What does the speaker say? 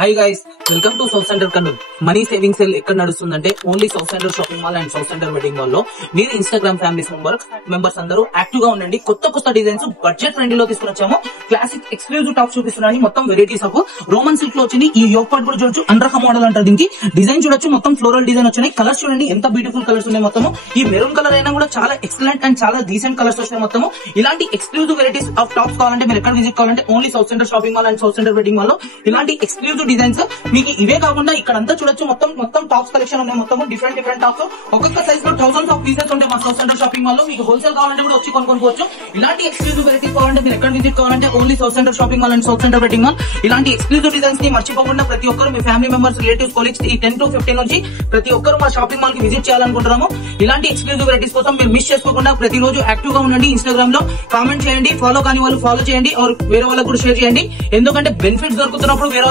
Hi guys, welcome to South Centre Kurnool. Money saving sale ఎక్కడ నడుస్తుందంటే only South Centre shopping mall and South Centre wedding mall లో. మీరు Instagram families members అందరూ active గా ఉండండి. కొత్త డిజైన్స్ బడ్జెట్ ఫ్రెండ్లీ లో తీసుకొచ్చాము. క్లాసిక్ ఎక్స్క్లూజివ్ టాప్స్ చూపిస్తున్నాయి. మొత్తం వెరైటీస్ ఆఫ్ రోమన్ సిల్క్ లో వచ్చింది. ఈ యోగ్ పార్ట్ కూడా చూడొచ్చు. అండ్రహ మోడల్ అంటారు దీనికి. డిజైన్ చూడొచ్చు. మొత్తం ఫ్లోరల్ డిజైన్ వచ్చినాయి. కలర్స్ చూడండి ఎంత బ్యూటిఫుల్ కలర్స్ ఉన్నాయి. మొత్తం ఈ మెరూన్ కలర్ అయినా కూడా చాలా ఎక్సలెంట్ అండ్ చాలా డీసెంట్ కలర్స్ వచ్చినాయి. మొత్తం ఇలాంటి ఎక్స్క్లూజివ్ వెరైటీస్ ఆఫ్ టాప్స్ కావాలంటే మీరు ఎక్కడ విజిట్ కావాలంటే only South Centre shopping mall and South Centre wedding mall లో ఇలాంటి ఎక్స్క్లూజివ్ డిజైన్స్ మీకు ఇవే కాకుండా ఇక్కడ అంతా చూడొచ్చు. మొత్తం టాప్స్ కలెక్షన్ ఉన్నాయి. మొత్తం డిఫరెంట్ టాప్స్ ఒక్కొక్క సైజ్ లో థౌసండ్స్ ఆఫ్ పీసెస్ ఉంటాయి మా సౌత్ సెంటర్ షాపింగ్ మాల్ లో. మీకు హోల్సేల్ కావాలంటే కూడా వచ్చి కొనుక్కోవచ్చు. ఇలాంటి ఎక్స్క్లూజివ్ వెరైటీస్ కావాలంటే మీరు ఎక్కడ విజిట్ కావాలంటే only South Centre shopping mall and South Centre wedding mall. ఇలాంటి ఎక్స్క్లూజివ్ డిజైన్స్ ని మర్చిపోకుండా ప్రతి ఒక్కరు మీ ఫ్యామిలీ మెంబర్స్, రిలేటివ్స్, కొలీగ్స్ ఈ 10 to 15 నుంచి ప్రతి ఒక్కరు మా షాపింగ్ మాల్ కి విజిట్ చేయాలనుకుంటున్నాము. ఇలాంటి ఎక్స్క్లూజివ్ వెరైటీస్ కోసం మీరు మిస్ చేసుకోకుండా ప్రతిరోజు యాక్టివ్ గా ఉండండి. ఇన్స్టాగ్రామ్ లో కామెంట్ చేయండి. ఫాలో కాని వాళ్ళు ఫాలో చేయండి. వేరే వాళ్ళకు కూడా షేర్ చేయండి. ఎందుకంటే బెనిఫిట్స్ దొరుకుతున్నప్పుడు వేరే